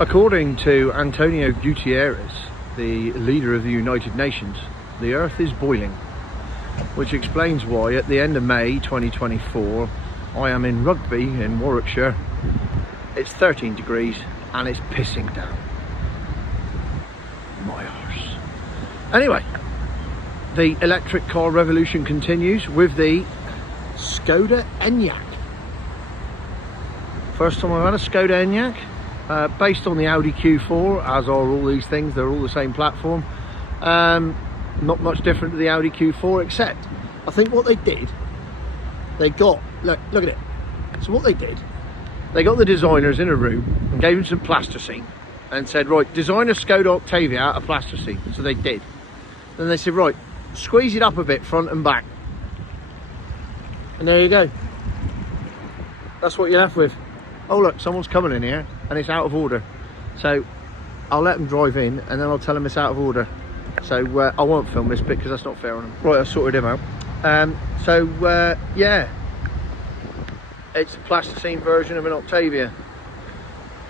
According to Antonio Guterres, the leader of the United Nations, the Earth is boiling, which explains why at the end of May 2024 I am in Rugby in Warwickshire. It's 13 degrees and it's pissing down my arse. Anyway, the electric car revolution continues with the Skoda ENYAQ. First time I've had a Skoda ENYAQ. Based on the Audi Q4, as are all these things. They're all the same platform. Not much different to the Audi Q4, except I think what they did, they got, look at it. So what they did, they got the designers in a room and gave them some plasticine and said, right, design a Skoda Octavia out of plasticine. So they did. Then they said, right, squeeze it up a bit front and back. And there you go. That's what you're left with. Oh look, someone's coming in here and it's out of order. So I'll let them drive in and then I'll tell them it's out of order. So I won't film this bit because that's not fair on them. Right, I sorted him out. Yeah, it's a plasticine version of an Octavia.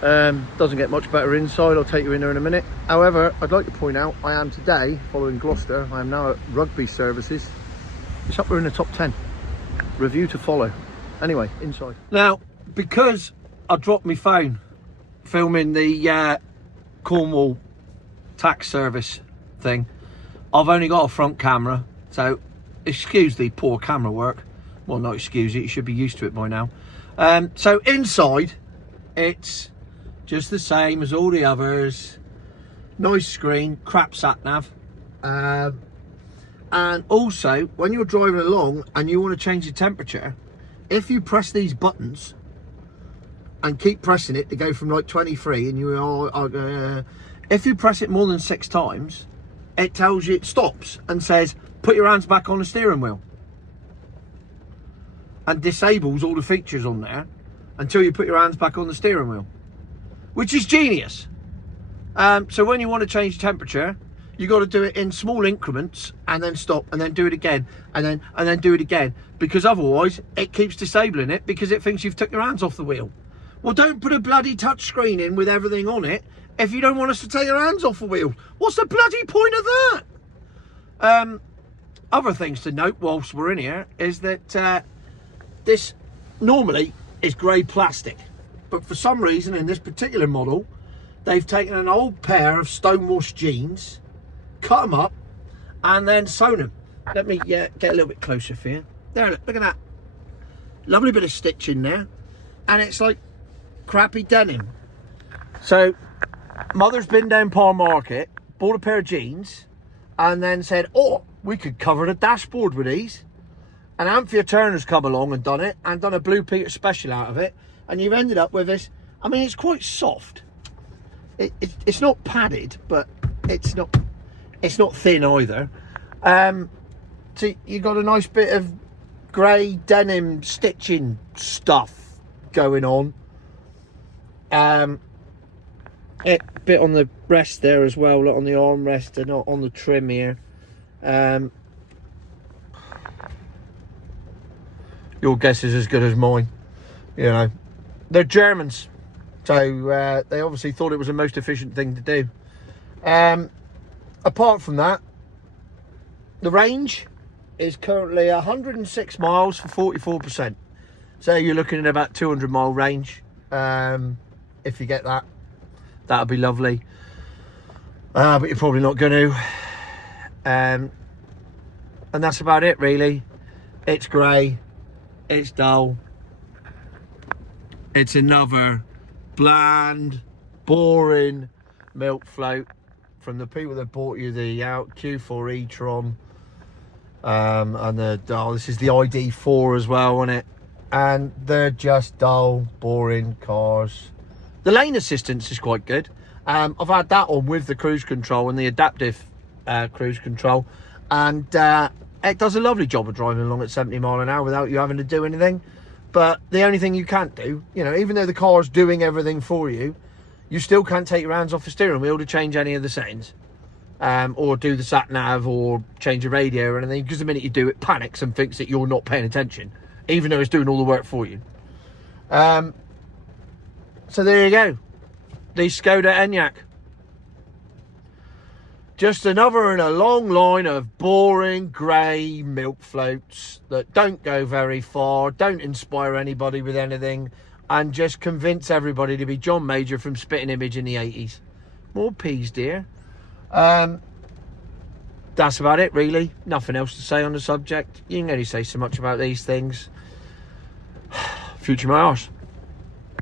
Doesn't get much better inside. I'll take you in there in a minute. However, I'd like to point out I am today, following Gloucester, I am now at Rugby Services. It's up there in the top 10. Review to follow. Anyway, inside. Now, because I dropped my phone filming the Cornwall tax service thing, I've only got a front camera, so excuse the poor camera work. Well, not excuse it, you should be used to it by now. So inside, it's just the same as all the others. Nice screen, crap sat nav. And also, when you're driving along and you want to change the temperature, if you press these buttons and keep pressing it to go from like 23, and you are, if you press it more than 6 times, it tells you, it stops and says, put your hands back on the steering wheel. And disables all the features on there until you put your hands back on the steering wheel, which is genius. So when you want to change temperature, you got to do it in small increments and then stop and then do it again and then do it again, because otherwise it keeps disabling it because it thinks you've took your hands off the wheel. Well, don't put a bloody touch screen in with everything on it if you don't want us to take our hands off the wheel. What's the bloody point of that? Other things to note whilst we're in here is that this normally is grey plastic, but for some reason in this particular model they've taken an old pair of stonewashed jeans, cut them up and then sewn them. Let me get a little bit closer for you. There, look at that. Lovely bit of stitch in there, and it's like crappy denim. So mother's been down Palm Market, bought a pair of jeans and then said, oh, we could cover the dashboard with these. And Anthea Turner's come along and done it, and done a Blue Peter special out of it, and you've ended up with this. I mean, it's quite soft. It's not padded, but it's not thin either. So you got a nice bit of grey denim stitching stuff going on. It bit on the rest there as well, not on the armrest and not on the trim here. Your guess is as good as mine. You know, they're Germans, so they obviously thought it was the most efficient thing to do. Apart from that, the range is currently 106 miles for 44%. So you're looking at about 200 mile range. If you get that, that'll be lovely. But you're probably not going to. And that's about it, really. It's grey. It's dull. It's another bland, boring milk float from the people that bought you the Q4 e-tron. And this is the ID4 as well on it. And they're just dull, boring cars. The lane assistance is quite good. I've had that on with the cruise control and the adaptive cruise control, and it does a lovely job of driving along at 70 mile an hour without you having to do anything. But the only thing you can't do, you know, even though the car's doing everything for you, you still can't take your hands off the steering wheel to change any of the settings, or do the sat nav or change the radio or anything, because the minute you do, it panics and thinks that you're not paying attention, even though it's doing all the work for you. So there you go. the Skoda ENYAQ. Just another in a long line of boring grey milk floats that don't go very far, don't inspire anybody with anything, and just convince everybody to be John Major from Spitting Image in the 80s. More peas, dear. That's about it, really. Nothing else to say on the subject. You can only say so much about these things. Future my arse.